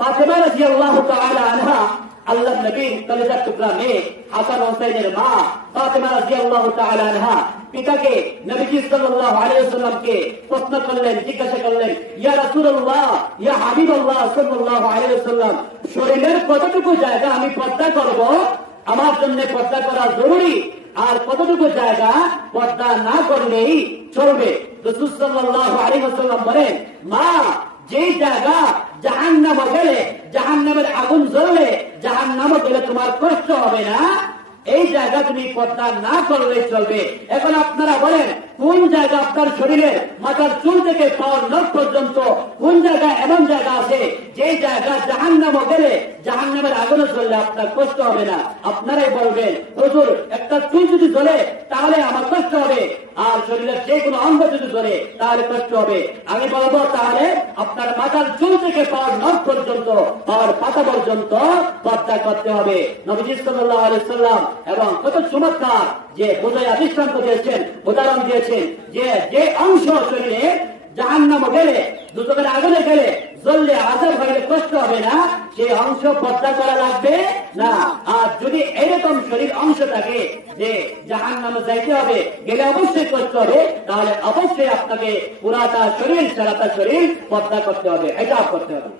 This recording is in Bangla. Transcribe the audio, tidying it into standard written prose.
ফাতেমা রাদিয়াল্লাহু তাআলা আনহা আল্লাহ নবীর কলিজার টুকরা মেয়ে হাসান হোসেনের মা ফাতেমা রাদিয়াল্লাহু তাআলা আনহা পিতাকে নবীজি সাল্লাল্লাহু আলাইহি ওয়াসাল্লামকে প্রশ্ন করলেন, জিজ্ঞাসা করলেন, ইয়া রাসূলুল্লাহ, ইয়া হাবিবাল্লাহ সাল্লাল্লাহু আলাইহি ওয়াসাল্লাম, শরীরের কতটুকু জায়গা আমি পর্দা করব, আমার জন্য পর্দা করা জরুরি, আর কতটুকু জায়গা পর্দা না করলেই চলবে? রাসূল সাল্লাল্লাহু আলাইহি ওয়াসাল্লাম বলেন, মা, যেই জায়গা জাহান্নামে গেলে, জাহান্নামের আগুন জ্বললে, জাহান্নামে গেলে তোমার কষ্ট হবে না, এই জায়গা তুমি পর্দা না করলেই চলবে। এখন আপনারা বলেন, কোন জায়গা আপনার শরীরের মাথার চুল থেকে পাওয়ার নখ পর্যন্ত কোন জায়গা এমন জায়গা আছে যে জায়গা জাহান্নামে গেলে, জাহান্নামের আগুনে জ্বললে আপনার কষ্ট হবে না? আপনারাই বলবেন, হুজুর, একটা চুল যদি জ্বলে তাহলে আমার কষ্ট হবে, আর শরীরের যে কোনো অঙ্গ যদি জ্বলে তাহলে কষ্ট হবে। আমি বলবো, তাহলে আপনার মাথার চুল থেকে পাওয়ার নখ পর্যন্ত, পাওয়ার পাতা পর্যন্ত পর্দা করতে হবে। নবীজি সাল্লাল্লাহু আলাইহি ওয়াসাল্লাম এবং কত চমৎকার যে বোঝায় দৃষ্টান্ত দিয়েছেন, উদাহরণ দিয়েছেন, যে যে অংশ শরীরে জাহান্নামে গেলে, দুচোখের আগুনে গেলে, জ্বললে, আযাব হইলে কষ্ট হবে না, সেই অংশ পর্দা করা লাগবে না। আর যদি এরকম শরীর অংশ থাকে যে জাহান্নামে যাইতে হবে, গেলে অবশ্যই কষ্ট হবে, তাহলে অবশ্যই আপনাকে পুরাটা শরীর, সারাটা শরীর পর্দা করতে হবে, এটা করতে হবে।